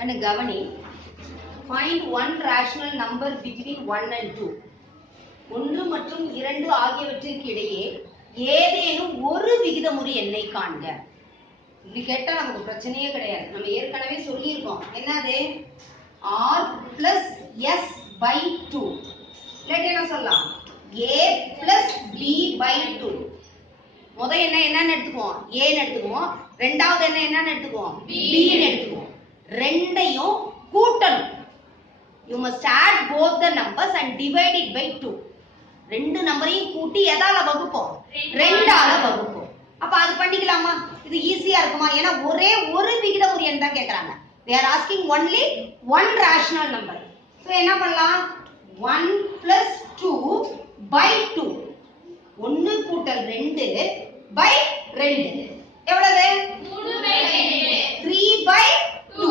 கண்ணு கவனி. Find one rational number between one and two ஒன்று மற்றும் இரண்டு ஆகியவற்றிற்கு இடையே ஏதேனும் ஒரு விகிதமுறி எண்ணை காண்க. இப்படி கேட்டா நமக்கு பிரச்சனையே கிடையாது. நம்ம ஏற்கனவே சொல்லியிருக்கோம். என்னது? R plus S by two இல்லாட்டி என்ன சொல்லலாம்? A plus B by two முதல் என்ன என்னன்னு எடுத்துக்குவோம். ஏன்னு எடுத்துக்குவோம். ரெண்டாவது என்ன என்னன்னு எடுத்துக்குவோம்? பின்னு எடுத்துக்குவோம். ரெண்டையும் கூட்டணும். You must add both the numbers and divide it by two ரெண்டு நம்பரையும் கூட்டி எதால வகுப்போம்? ரெண்டால வகுப்போம். அப்ப அது பண்ணிக்கலாமா? இது ஈஸியா இருக்குமா? ஏன்னா ஒரே ஒரு விகிதமுறி எண் தான் கேக்குறாங்க. We are asking only one rational number so என்ன பண்ணலாம்? One plus two by two ஒன்று கூட்டல் ரெண்டு பை ரெண்டு. எவ்வளவு த்ரீ பை டூ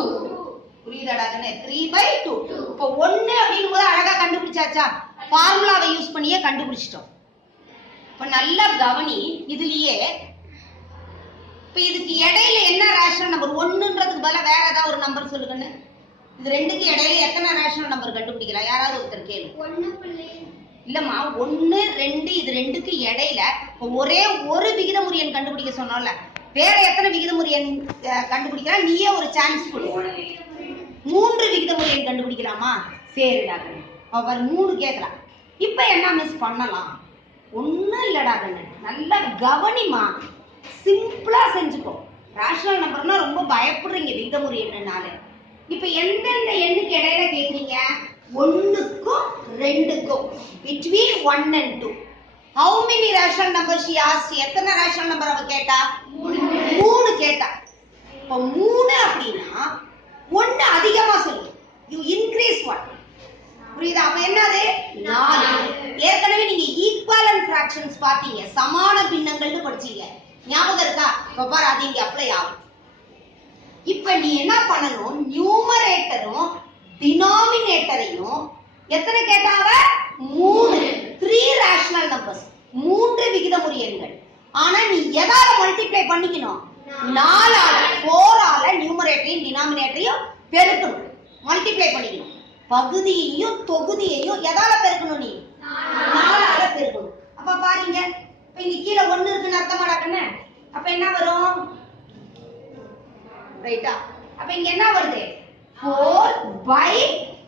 புரியுதாடா கண்ணே த்ரீ பை டூ இப்போ ஒன்னு அப்படிங்கும் போது அழகா கண்டுபிடிச்சாச்சா? ஃபார்முலாவை யூஸ் பண்ணியே கண்டுபிடிச்சிட்டோம். இப்ப நல்லா கவனி இதுலயே. இப்ப இதுக்கு இடையில என்ன ரேஷனல் நம்பர் ஒண்ணுன்றதுக்கு பதிலா வேற ஏதாவது ஒரு நம்பர் சொல்லுங்கன்னு இது ரெண்டுக்கு இடையில எத்தனை ரேஷனல் நம்பர் கண்டுபிடிக்கலாம்? யாராவது ஒருத்தர் கேளு. இல்லம்மா ஒன்னு ரெண்டு இது ரெண்டுக்கு இடையில ஒரே ஒரு விகிதமுறி எண் கண்டுபிடிக்க சொன்னோம்ல. வேற எத்தனை விகிதமுறி எண் கண்டுபிடிக்கலாம்? நீயே ஒரு சான்ஸ் கொடு. மூன்று விகிதமுறி எண் கண்டுபிடிக்கலாமா? சரிடா கண்ணு அவர் மூணு கேட்கலாம் இப்ப என்ன மிஸ் பண்ணலாம்? ஒண்ணும் இல்லடா கண்ணு. நல்லா கவனிமா. சிம்பிளா செஞ்சுக்கோ. ரேஷனல் நம்பர்னா ரொம்ப பயப்படுறீங்க விகிதமுறி எண்ணுனாலே இப்ப எந்தெந்த எண்ணுக்கு இடையில கேக்குறீங்க? ஒண்ணுக்கும் ரெண்டுக்கும். Between one and two how many rational number she asked எத்தனை ரேஷனல் நம்பர் அவ கேட்டா? மூணு கேட்டா. இப்ப மூணு அப்படின்னா ஒண்ணு அதிகமா சொல்லு. யூ இன்க்ரீஸ் வாட் புரியுதா? அப்ப என்னது? நாலு. ஏற்கனவே நீங்க ஈக்குவல் அண்ட் ஃபிராக்ஷன்ஸ் பாத்தீங்க சமான பின்னங்கள்னு படிச்சீங்க. ஞாபகம் இருக்கா? இப்ப பாரு அது இங்க அப்ளை ஆகும். இப்ப நீ என்ன பண்ணணும்? நியூமரேட்டரும் டினாமினேட்டரையும் எத்தனை கேட்டாவ மூணு. த்ரீ ரேஷனல் நம்பர்ஸ் மூன்று விகிதமுறி எண்கள். ஆனா நீ எதால மல்டிப்ளை பண்ணிக்கணும்? நாலால ஃபோரால நியூமரேட்டரையும் டினாமினேட்டரையும் பெருக்கணும். மல்டிப்ளை பண்ணிக்கணும். பகுதியையும் தொகுதியையும் எதால பெருக்கணும் நீ? நாலால பெருக்கணும். அப்ப பாருங்க. இப்ப இங்க கீழே ஒண்ணு இருக்குன்னு அர்த்தமாடா கண்ணு. அப்ப என்ன வரும்? ரைட்டா அப்ப இங்க என்ன வருது? ஃபோர் பை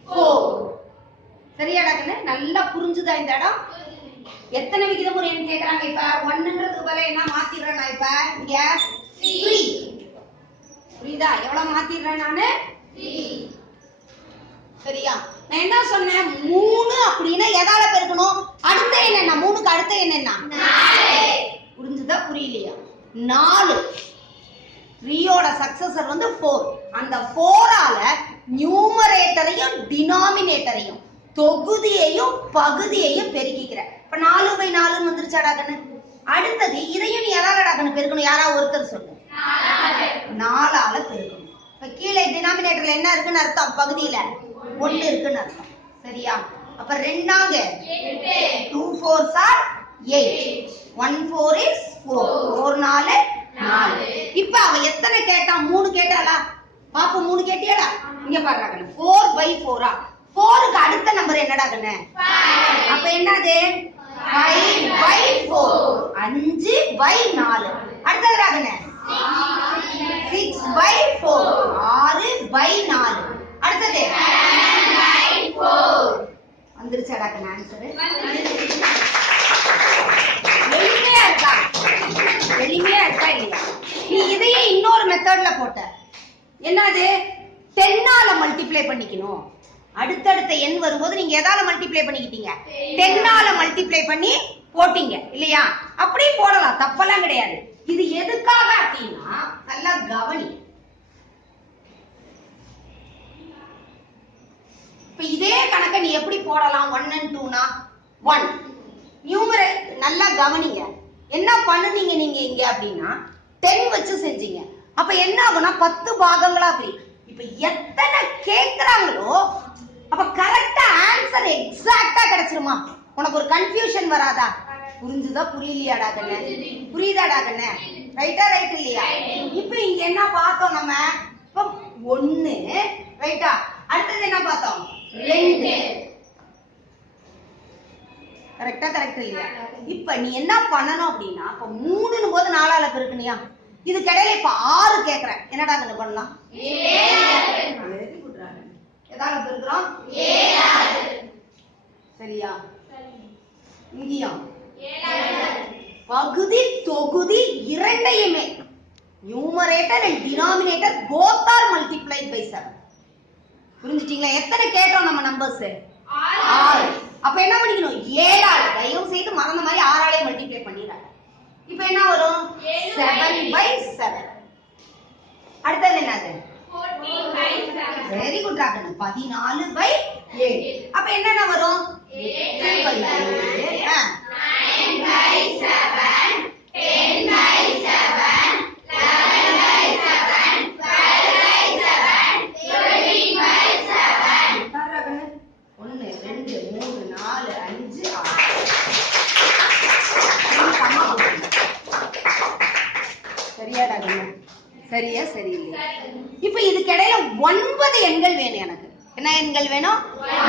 ஃபோர் சரியாடா கண்ணு? நல்லா புரிஞ்சுதா இந்த இடம்? எத்தனை விகிதமுறை முறைன்னு கேக்குறாங்க இப்ப. ஒண்ணுன்றதுக்கு பதிலா என்ன மாத்திடுறேன் நான் இப்ப? இங்க புரியுதா? எவ்வளவு மாத்திடுறேன் நானு? சரியா? நான் என்ன சொன்னேன்? மூணு அப்படின்னா எதால பெருக்கணும்? அடுத்த எண் என்ன மூணுக்கு அடுத்த எண் என்ன புரிஞ்சுதா? புரியலையா? நாலு. த்ரீயோட சக்சஸர் வந்து ஃபோர் அந்த ஃபோரால நியூமரேட்டரையும் டினாமினேட்டரையும் தொகுதியையும் பகுதியையும் பெருக்கிக்கிற. இப்ப நாலு பை நாலுன்னு வந்துருச்சாடா கண்ணு அடுத்தது இதையும் நீ எதாலடா கண்ணு பெருக்கணும்? யாராவது ஒருத்தர் சொல்லு. நாலால பெருக்கணும். இப்ப கீழே டினாமினேட்டர்ல என்ன இருக்குன்னு அர்த்தம்? பகுதியில. ஒண்ணு இருக்குன்னு அர்த்தம். சரியா? அப்ப ரெண்டாங்க. Two four sir eight one four is four ஒரு நாலு நாலு. இப்ப அவ எத்தனை கேட்டா? மூணு கேட்டாளா? பாப்பு மூணு கேட்டியாடா? இங்க கண்ணு. ஃபோர் பை ஃபோரா ஃபோருக்கு அடுத்த நம்பர் என்னடா கண்ணு? அப்ப என்னது? ஃபைவ் பை ஃபோர் அஞ்சு பை நாலு. அடுத்ததுடா கண்ணு. சிக்ஸ் பை ஃபோர் ஆறு பை நாலு அடுத்தது சார் கண்ணு ஆன்சர் எளிமையா இருக்கா எளிமையா இருக்கா இல்லையா நீ இதையே இன்னொரு மெத்தட்ல போட்ட என்னது டென்னால மல்டிப்ளை பண்ணிக்கணும் அடுத்தடுத்த எண் வரும்போது நீங்க எதால மல்டிப்ளை பண்ணிக்கிட்டீங்க டென்னால மல்டிப்ளை பண்ணி போட்டீங்க இல்லையா அப்படியே போடலாம் தப்பெல்லாம் கிடையாது இது எதுக்காக அப்படின்னா நல்லா கவனி இப்போ இதே கணக்கை நீ எப்படி போடலாம்? ஒன் அண்ட் டூனா ஒன் நியூமரே நல்லா கவனிங்க. என்ன பண்ணுனீங்க நீங்க இங்க அப்படின்னா டென் வச்சு செஞ்சீங்க. அப்ப என்ன ஆகும்னா பத்து பாகங்களா அப்படி. இப்ப எத்தனை கேக்குறாங்களோ அப்ப கரெக்டா ஆன்சர் எக்ஸாக்டா கிடைச்சிருமா? உனக்கு ஒரு கன்ஃபியூஷன் வராதா? புரிஞ்சுதா? புரியலையாடா கண்ணே? புரியுதாடா கண்ணே? ரைட்டா ரைட் இல்லையா? இப்ப இங்க என்ன பார்த்தோம் நம்ம? இப்ப ஒன்னு ரைட்டா அடுத்தது என்ன பார்த்தோம்? ரெண்டு கரெக்டா கரெக்ட் இல்லையா இப்ப நீ என்ன பண்ணணும் அப்படின்னா இப்ப மூணுன்னு போது நாலால பெருக்கணியா இது கிடையில இப்ப ஆறு கேக்குறேன். என்னடா கண்ணு பண்ணலாம். எதால பெருக்கிறோம்? சரியா? இங்கேயும் பகுதி தொகுதி இரண்டையுமே. Numerator and denominator both are multiplied by 7 புரிஞ்சுட்டீங்களா? எத்தனை கேட்டோம் நம்ம நம்பர்ஸ் ஆறு. அப்ப என்ன பண்ணிக்கணும்? ஏழாள் தயவு செய்து மறந்த மாதிரி ஆறாலே மல்டிப்ளை பண்ணிடுறாங்க இப்ப என்ன வரும்? செவன் பை செவன் அடுத்தது என்னது? வெரி குட் ராகன் பதினாலு பை ஏழு அப்ப என்னென்ன வரும்? சரியா சரியில்லை இப்ப இதுக்கிடையில ஒன்பது எண்கள் வேணும் எனக்கு. என்ன எண்கள் வேணும்?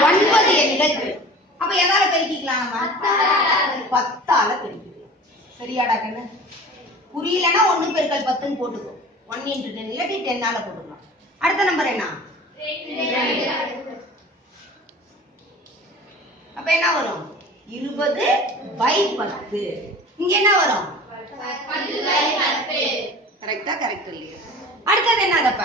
ஒன்பது எண்கள் வேணும். அப்ப எதால பெருக்கிக்கலாம்? நம்ம பத்தால பெருக்கிக்கலாம். சரியாடா கண்ணு. புரியலன்னா ஒண்ணு பெருக்கல் பத்துன்னு போட்டுக்கோ. ஒன் இன்டு டென் இல்லாட்டி டென்னால போட்டுக்கலாம். அடுத்த நம்பர் என்ன? அப்ப என்ன வரும்? இருபது பை பத்து. இங்க என்ன வரும்? கரெக்டா கரெக்ட் இல்லையா. அடுத்தது என்னதப்ப?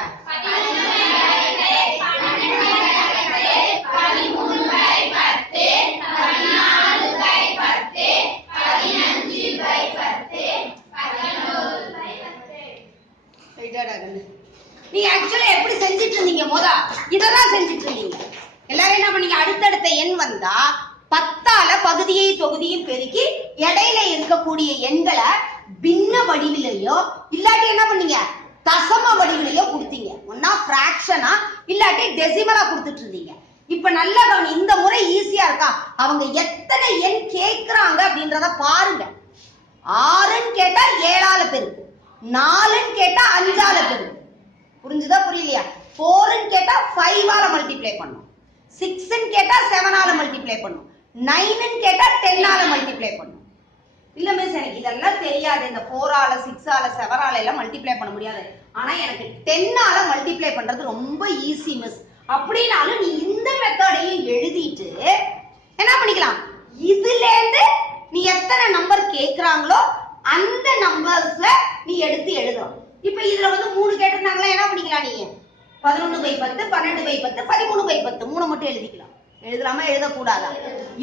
நீங்க ஆக்சுவலா எப்படி செஞ்சிட்டு இருந்தீங்க மொத? இததான் செஞ்சிட்டு இருந்தீங்க. எல்லாரும் என்ன பண்ணீங்க? அடுத்தடுத்த எண் வந்தா பத்தால பகுதியை தொகுதியும் பெருக்கி இடையில இருக்கக்கூடிய எண்களை பின்ன வடிவிலையோ இல்லாட்டி என்ன பண்ணீங்க? தசம வடிவிலையோ கொடுத்தீங்க. ஒன்னா பிராக்ஷனா இல்லாட்டி டெசிமலா கொடுத்துட்டு இருந்தீங்க. இப்ப நல்லா கவனி இந்த முறை ஈஸியா இருக்கா? அவங்க எத்தனை எண் கேட்கிறாங்க அப்படின்றத பாருங்க. ஆறுன்னு கேட்டா ஏழால பெருக்கு நாலுன்னு கேட்டா அஞ்சால பெருக்கு புரிஞ்சுதா புரியலையா? ஃபோர்னு கேட்டா ஃபைவால மல்டிப்ளை பண்ணும். சிக்ஸ்ன்னு கேட்டா செவனால மல்டிப்ளை பண்ணும். நைன்னு கேட்டா டென்னால மல்டிப்ளை பண்ணும். இல்ல மிஸ் எனக்கு இதெல்லாம் தெரியாது. இந்த ஃபோரால சிக்ஸால செவரால எல்லாம் மல்டிப்ளை பண்ண முடியாது. ஆனா எனக்கு டென்னால மல்டிப்ளை பண்றது ரொம்ப ஈஸி மிஸ் அப்படின்னாலும் நீ இந்த மெத்தடையும் எழுதிட்டு என்ன பண்ணிக்கலாம்? இதுல இருந்து நீ எத்தனை நம்பர் கேட்குறாங்களோ அந்த நம்பர்ஸ்ல நீ எடுத்து எழுதணும். இப்ப இதுல வந்து மூணு கேட்டிருந்தாங்களா? என்ன பண்ணிக்கலாம் நீ? பதினொன்னு பை பத்து பன்னெண்டு பை பத்து பதிமூணு பை பத்து மூணு மட்டும் எழுதிக்கலாம். எழுதலாமா? எழுதக்கூடாதா?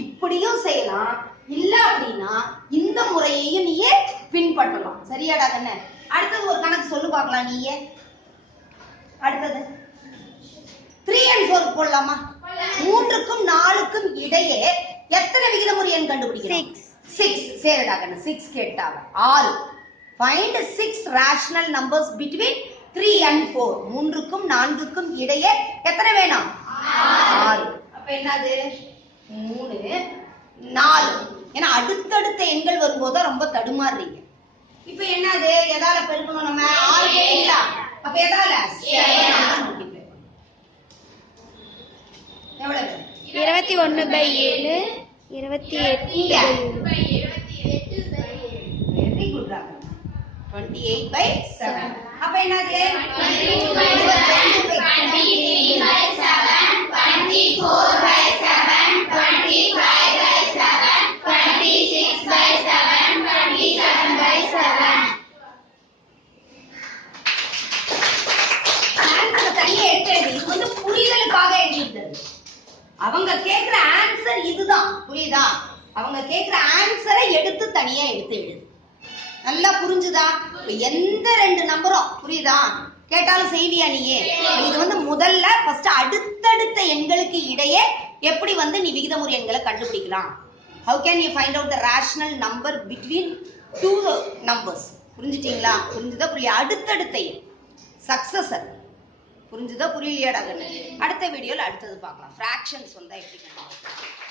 இப்படியும் செய்யலாம். இல்ல அப்படின்னா இந்த முறையையும் நீயே பின்பற்றலாம். சரியாடா கண்ணு? அடுத்தது ஒரு கணக்கு சொல்லு பார்க்கலாம் நீயே. அடுத்தது. த்ரீ அண்ட் ஃபோர் போடலாமா? மூன்றுக்கும் நாலுக்கும் இடையே எத்தனை விகிதமுறை எண் கண்டுபிடிக்கிறோம்? சிக்ஸ் சரிடா கண்ணு. சிக்ஸ் கேட்டாங்க. ஆறு. Find six rational numbers between three and four மூன்றுக்கும் நான்குக்கும் இடையே எத்தனை வேணும்? ஆறு. அப்ப என்னது? மூணு. நாலு. ஏன்னா அடுத்தடுத்த எண்கள் வரும்போது தான் ரொம்ப தடுமாறுறீங்க. இப்ப என்னது? எதால பெருக்கணும் நம்ம? ஆறு கேட்டீங்களா அப்ப எதால? இருபத்தி ஒன்று பை ஏழு இருபத்தி எட்டு very good twenty eight by seven அப்ப என்னது தனியா எடுத்து எழுது. இது வந்து புரிதலுக்காக எழுதிட்டது அவங்க கேக்குற ஆன்சர் இதுதான். புரியுதா? அவங்க கேக்குற ஆன்சரை எடுத்து தனியா எடுத்து எழுது. நல்லா புரிஞ்சுதா? எந்த ரெண்டு நம்பரும் புரியுதா? கேட்டாலும் செய்வியா நீயே? இது வந்து முதல்ல ஃபர்ஸ்ட் அடுத்தடுத்த எண்களுக்கு இடையே எப்படி வந்து நீ விகிதமுறை எண்களை கண்டுபிடிக்கலாம்? How can you find out the rational number between two numbers புரிஞ்சுட்டீங்களா? புரிஞ்சுதா? புரிய அடுத்தடுத்த எண். சக்சஸர் புரிஞ்சுதா புரியலையாடா கண்ணு அடுத்த வீடியோல அடுத்தது பார்க்கலாம். ஃப்ராக்ஷன்ஸ் வந்தால் எப்படி கண்டுபிடிக்கலாம்?